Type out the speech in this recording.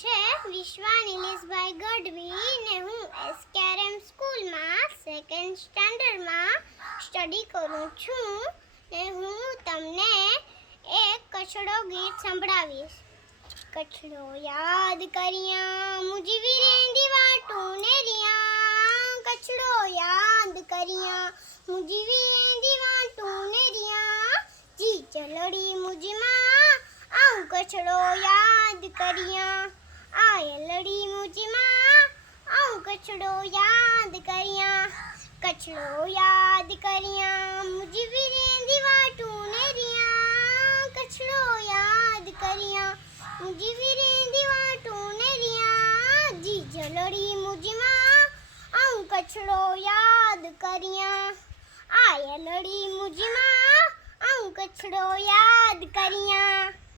છે વિશ્વા નિલેશભાઈ ગઢવી ને હું એસકેઆરએમ સ્કૂલમાં સેકન્ડ સ્ટાન્ડર્ડમાં સ્ટડી કરું છું ને હું તમને એક કચડો ગીત સંભળાવીશ. કચડો યાદ કરિયા મુજી વીરેંદી વાટું ને રિયા, કચડો યાદ કરિયા મુજી વીરેંદી વાટું ને રિયા, જી ચલડી મુજમાં આઉં કચડો યાદ કરિયા, આય લડી મુજમાં આઉં કચડો યાદ કરિયા, કચડો યાદ કરિયા મુજી વીરેંદી વાટું ને રિયા, કચડો યાદ કરિયા મુજી વીરેંદી વાટું ને રિયા, જી જલડી મુજમાં આઉં કચડો યાદ કરિયા, આય લડી મુજમાં આઉં કચડો યાદ કરિયા.